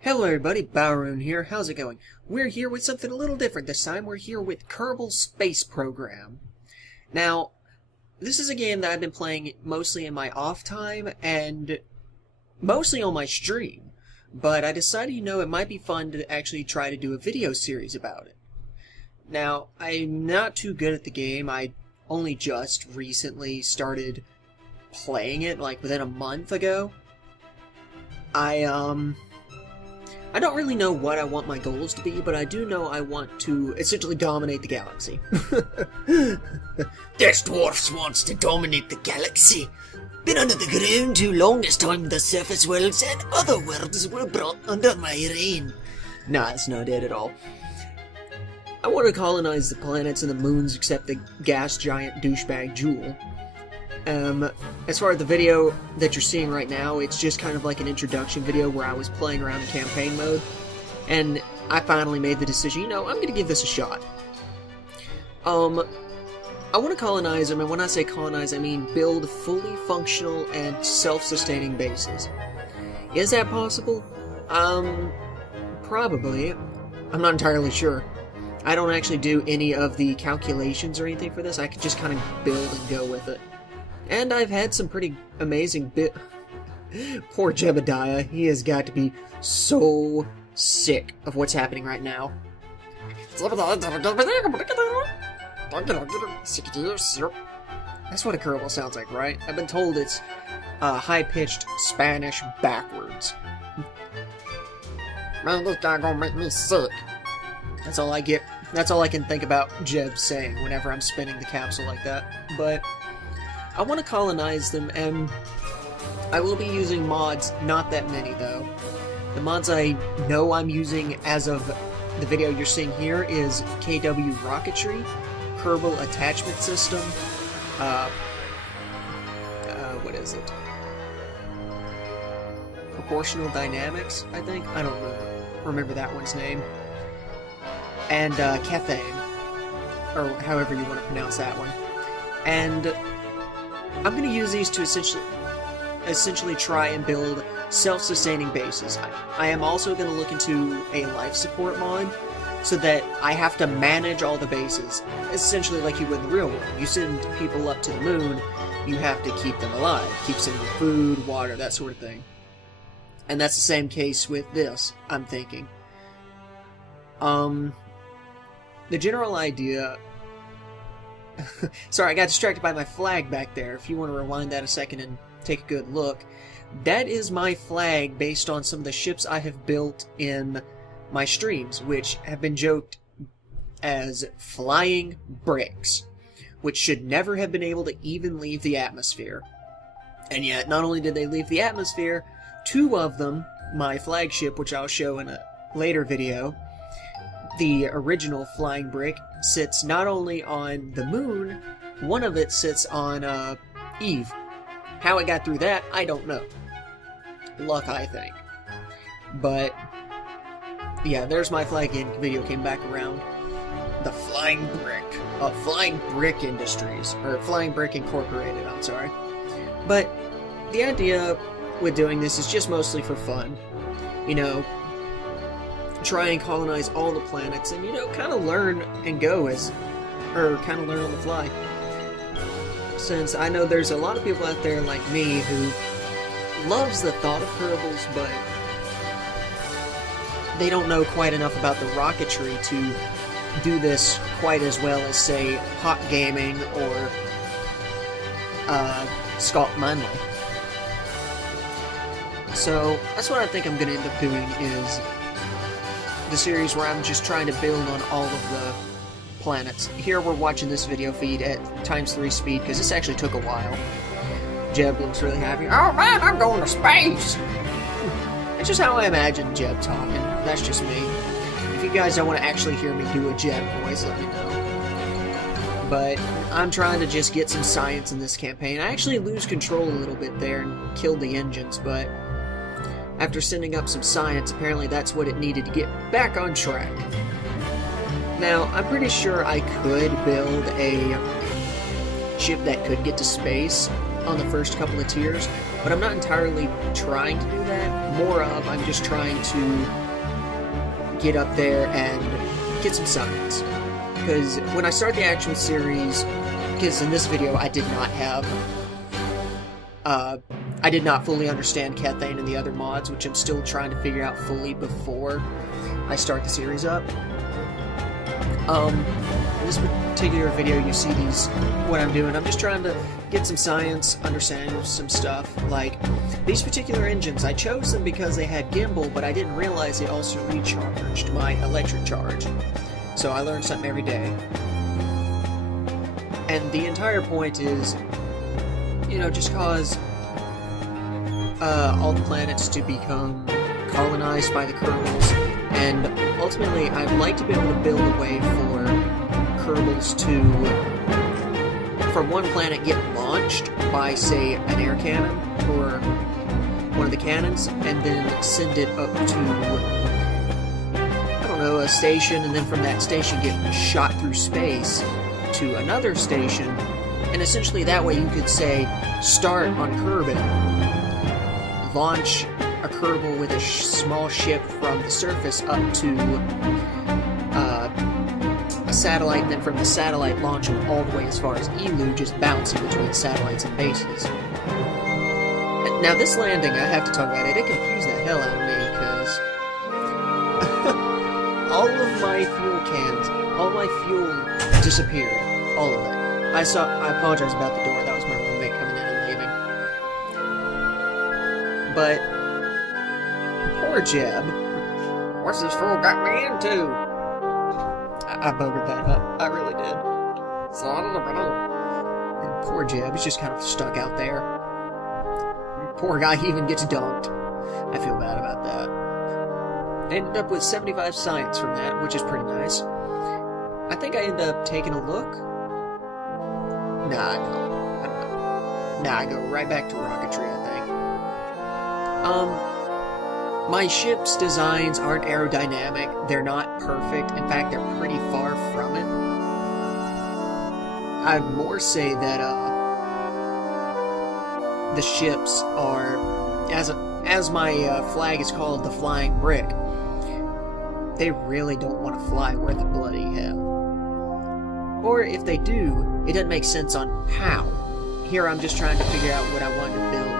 Hello everybody, Balrune here. How's it going? We're here with something a little different this time. We're here with Kerbal Space Program. Now, this is a game that I've been playing mostly in my off time and mostly on my stream. But I decided, it might be fun to actually try to do a video series about it. Now, I'm not too good at the game. I only just recently started playing it, like within a month ago. I don't really know what I want my goals to be, but I do know I want to essentially dominate the galaxy. This dwarf wants to dominate the galaxy. Been under the ground too long this time. The surface worlds and other worlds were brought under my reign. Nah, that's not it at all. I want to colonize the planets and the moons except the gas giant douchebag Jewel. As far as the video that you're seeing right now, it's just kind of like an introduction video where I was playing around in campaign mode, and I finally made the decision, I'm going to give this a shot. I want to colonize them, and when I say colonize, I mean build fully functional and self-sustaining bases. Is that possible? Probably. I'm not entirely sure. I don't actually do any of the calculations or anything for this. I can just kind of build and go with it. And I've had some pretty amazing Poor Jebediah, he has got to be so sick of what's happening right now. That's what a Kerbal sounds like, right? I've been told it's high-pitched Spanish backwards. Man, this guy gonna make me sick. That's all I get. That's all I can think about Jeb saying whenever I'm spinning the capsule like that. But I want to colonize them, and I will be using mods, not that many though. The mods I know I'm using as of the video you're seeing here is KW Rocketry, Kerbal Attachment System, what is it? Proportional Dynamics, I think? I don't remember that one's name. And Cathane, or however you want to pronounce that one. And I'm going to use these to essentially try and build self-sustaining bases. I am also going to look into a life support mod, so that I have to manage all the bases, essentially like you would in the real world. You send people up to the moon, you have to keep them alive, keep sending them food, water, that sort of thing. And that's the same case with this, I'm thinking. The general idea... Sorry, I got distracted by my flag back there. If you want to rewind that a second and take a good look. That is my flag based on some of the ships I have built in my streams, which have been joked as flying bricks, which should never have been able to even leave the atmosphere. And yet, not only did they leave the atmosphere, two of them, my flagship, which I'll show in a later video, the original flying brick, sits not only on the moon, one of it sits on Eve. How it got through that, I don't know. Luck, I think. But yeah, there's my flag in. Video came back around. The Flying Brick. Flying Brick Industries. Or Flying Brick Incorporated, I'm sorry. But the idea with doing this is just mostly for fun. Try and colonize all the planets and, kind of learn and go kind of learn on the fly. Since I know there's a lot of people out there like me who loves the thought of Kerbals, but they don't know quite enough about the rocketry to do this quite as well as, say, Hot Gaming or Scott Manley. So that's what I think I'm going to end up doing is the series where I'm just trying to build on all of the planets. Here we're watching this video feed at ×3 speed because this actually took a while. Jeb looks really happy. Oh man, I'm going to space! That's just how I imagine Jeb talking. That's just me. If you guys don't want to actually hear me do a Jeb voice, let me know. But I'm trying to just get some science in this campaign. I actually lose control a little bit there and killed the engines, but after sending up some science, apparently that's what it needed to get back on track. Now, I'm pretty sure I could build a ship that could get to space on the first couple of tiers, But I'm not entirely trying to do that. More of, I'm just trying to get up there and get some science. Because when I start the actual series, because in this video I did not have, I did not fully understand Cathane and the other mods, which I'm still trying to figure out fully before I start the series up. In this particular video, you see what I'm doing. I'm just trying to get some science, understand some stuff. Like, these particular engines, I chose them because they had gimbal, but I didn't realize they also recharged my electric charge. So I learned something every day. And the entire point is, you know, just cause all the planets to become colonized by the Kerbals, and ultimately I'd like to be able to build a way for Kerbals to, from one planet, get launched by, say, an air cannon, or one of the cannons, and then send it up to, I don't know, a station, and then from that station get shot through space to another station, and essentially that way you could say, start on Kerbal, launch a Kerbal with a small ship from the surface up to a satellite, and then from the satellite launch them all the way as far as Elu, just bouncing between satellites and bases. Now this landing, I have to talk about it, it confused the hell out of me, because all of my fuel cans, all my fuel disappeared. All of it. I apologize about the door, that was my roommate coming in and leaving. But poor Jeb. What's this fool got me into? I buggered that up. I really did. And poor Jeb, he's just kind of stuck out there. Poor guy, he even gets dumped. I feel bad about that. I ended up with 75 science from that, which is pretty nice. I think I ended up taking a look. Nah, I go right back to rocketry, I think. My ship's designs aren't aerodynamic. They're not perfect. In fact, they're pretty far from it. I'd more say that, the ships are, as my flag is called, the Flying Brick, they really don't want to fly worth a bloody hell. Or if they do, it doesn't make sense on how. Here I'm just trying to figure out what I want to build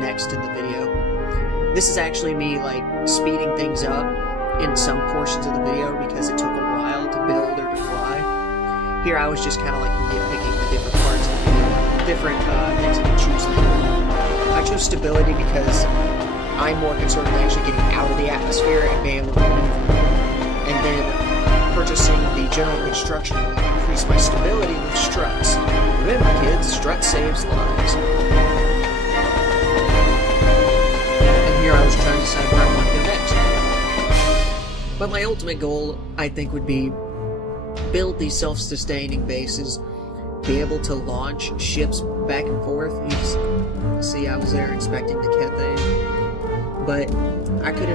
next in the video. This is actually me, like, speeding things up in some portions of the video because it took a while to build or to fly. Here I was just kind of like nitpicking the different parts of the video, different things I can choose. I chose stability because I'm more concerned with actually getting out of the atmosphere and being able to maneuver. And then purchasing the general construction will increase my stability with struts. Remember, kids, strut saves lives. And here I was trying to decide where I want to go next. But my ultimate goal, I think, would be build these self-sustaining bases, be able to launch ships back and forth. You see, I was there inspecting the Cathane. But I could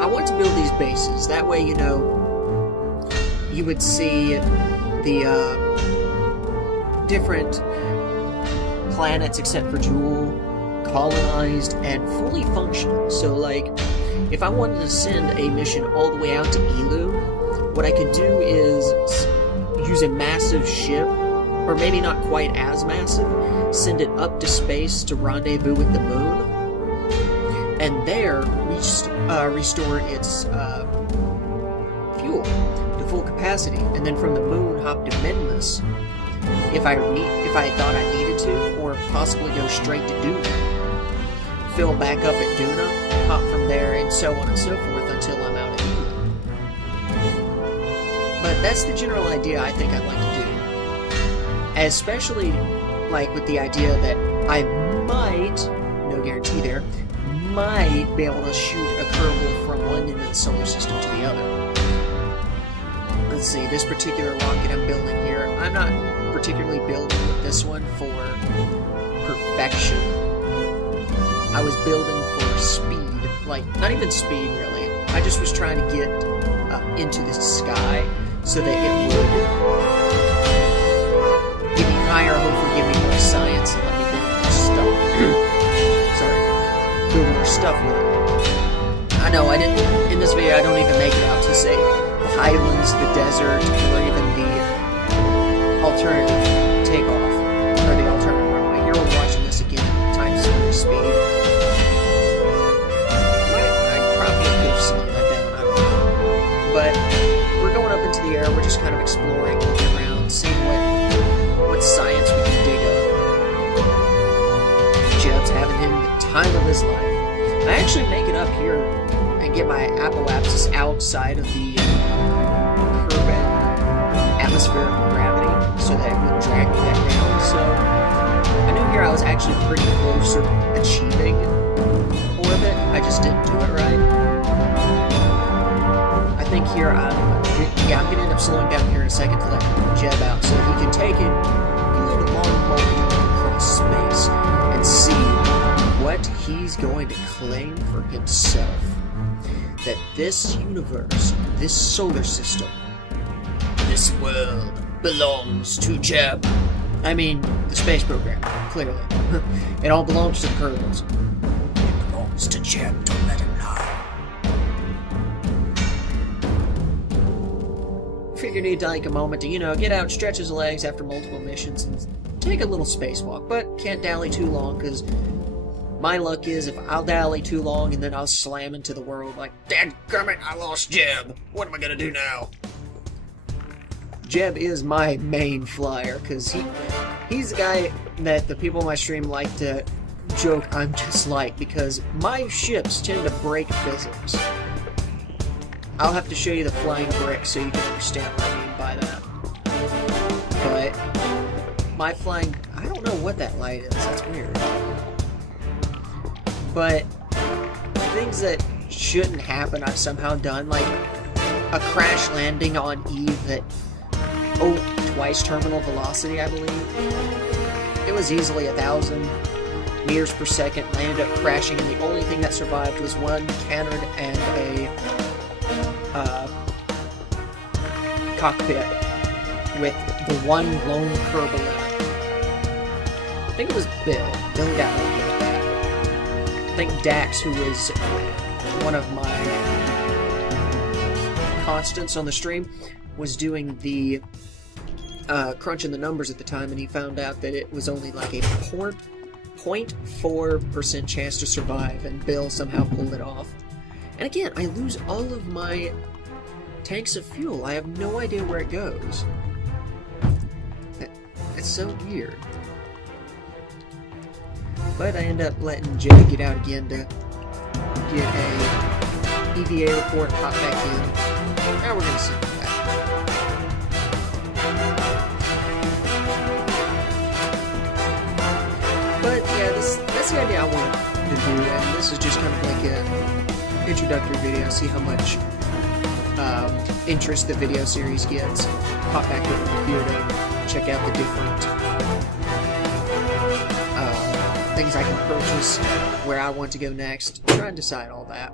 I want to build these bases. That way, you know, you would see the different planets, except for Jewel, colonized and fully functional. So, like, if I wanted to send a mission all the way out to Elu, what I could do is use a massive ship, or maybe not quite as massive, send it up to space to rendezvous with the moon, and there restore its fuel to full capacity, and then from the moon hop to Menmus if I thought I needed to, or possibly go straight to Duna, fill back up at Duna, hop from there, and so on and so forth until I'm out of Elu. But that's the general idea I think I'd like to do, especially like with the idea that I might, no guarantee there, might be able to shoot a Kerbal from one end of the solar system to the other. Let's see, this particular rocket I'm building here, I'm not particularly building with this one for perfection. I was building for speed, like, not even speed really, I just was trying to get into the sky so that it would give me higher, hopefully give me more science and let me build sorry, build more stuff with it. I know, I didn't, in this video, I don't even make it out to say the highlands, the desert, or even the alternative takeoff, or the alternative runway. Here we're watching this again at times 3 speed. I probably could have slowed that down, I don't know. But we're going up into the air, we're just kind of exploring, looking around, seeing what science we can dig up. Jeb's having him the time of his life. I actually make it up here and get my apoapsis outside of the Kerbal atmospheric gravity so that it wouldn't drag me that down. So I knew here I was actually pretty close to achieving orbit. I just didn't do it right. I think here I'm going to end up slowing down here in a second to let Jeb out so he can take it good long moment across space and see what he's going to claim for himself. That this universe, this solar system, this world belongs to Jeb. I mean, the space program, clearly. It all belongs to the Kerbals. It belongs to Jeb, don't let him lie. Figured he'd take a moment to, get out, stretch his legs after multiple missions, and take a little spacewalk, but can't dally too long, because my luck is if I'll dally too long and then I'll slam into the world like, dadgummit, I lost Jeb. What am I gonna do now? Jeb is my main flyer, because he's the guy that the people in my stream like to joke I'm just like, because my ships tend to break physics. I'll have to show you the flying brick so you can understand what I mean by that. But my flying... I don't know what that light is. That's weird. But things that shouldn't happen I've somehow done, like a crash landing on Eve at twice terminal velocity, I believe. It was easily 1,000 meters per second, and I ended up crashing, and the only thing that survived was one canard and a cockpit with the one lone Kerbal in it. I think it was Bill got lucky with that. I think Dax, who was one of my constants on the stream, was doing the crunching the numbers at the time, and he found out that it was only like a 0.4% chance to survive, and Bill somehow pulled it off. And again, I lose all of my tanks of fuel. I have no idea where it goes. It's so weird. But I end up letting Jay get out again to get a EVA report, pop back in. Now we're gonna see that. But yeah, that's the idea I want to do, and this is just kind of like an introductory video, see how much interest the video series gets. Pop back to the computer, check out the different things I can purchase, where I want to go next, try and decide all that.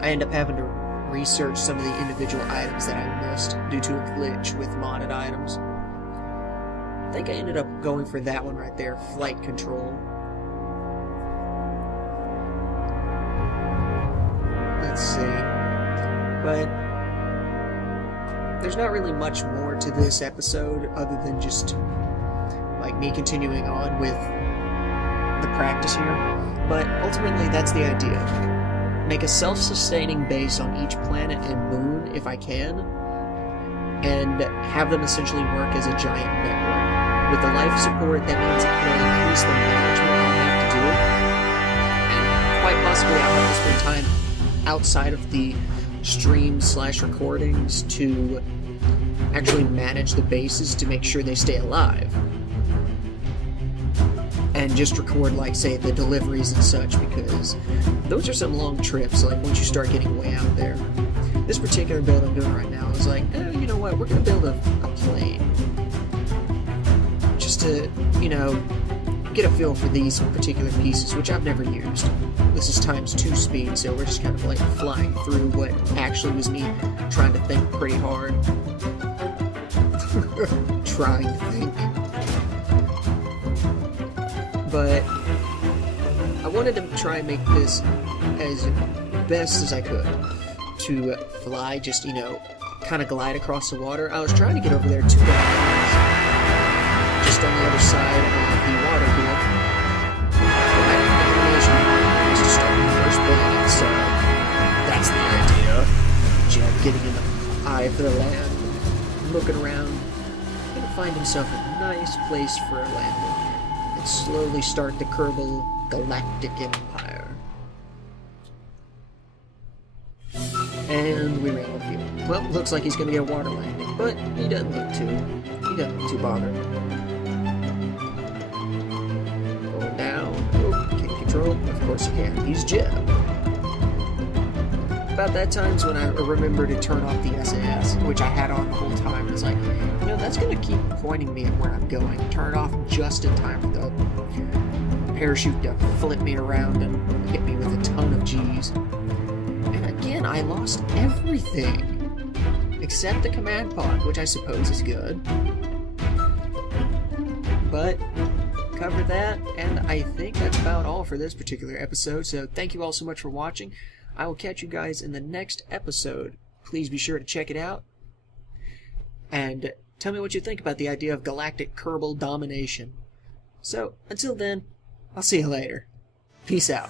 I end up having to research some of the individual items that I missed due to a glitch with modded items. I think I ended up going for that one right there, flight control. Let's see. But there's not really much more to this episode other than just like me continuing on with the practice here. But ultimately, that's the idea. Make a self-sustaining base on each planet and moon, if I can, and have them essentially work as a giant network. With the life support, that means it will increase the management I'll have to do, and quite possibly I'll have to spend time outside of the stream/recordings to actually manage the bases to make sure they stay alive. And just record, like, say, the deliveries and such, because those are some long trips, like, once you start getting way out there. This particular build I'm doing right now is like, oh, you know what, we're going to build a plane. Just to, get a feel for these particular pieces, which I've never used. This is ×2 speed, so we're just kind of, like, flying through what actually was me trying to think pretty hard. Trying to think. But I wanted to try and make this as best as I could. To fly, just, you know, kind of glide across the water. I was trying to get over there to the islands, just on the other side of the water here. Galactic domination is to start the first building, so that's the idea. Jeb getting in the eye of the land, looking around, gonna find himself a nice place for a landing, and slowly start the Kerbal Galactic Empire. And we ran out of fuel. Well, looks like he's gonna get a water landing, but he doesn't look too bothered. Going down. Oh, can't control. Of course he can. He's Jeb. About that time's when I remembered to turn off the SAS, which I had on the whole time. It's like, you know, that's gonna keep pointing me at where I'm going. Turn it off just in time for the parachute to flip me around and hit me with a ton of G's. And again, I lost everything except the command pod, which I suppose is good. But cover that, and I think that's about all for this particular episode. So thank you all so much for watching. I will catch you guys in the next episode. Please be sure to check it out. And tell me what you think about the idea of galactic Kerbal domination. So, until then, I'll see you later. Peace out.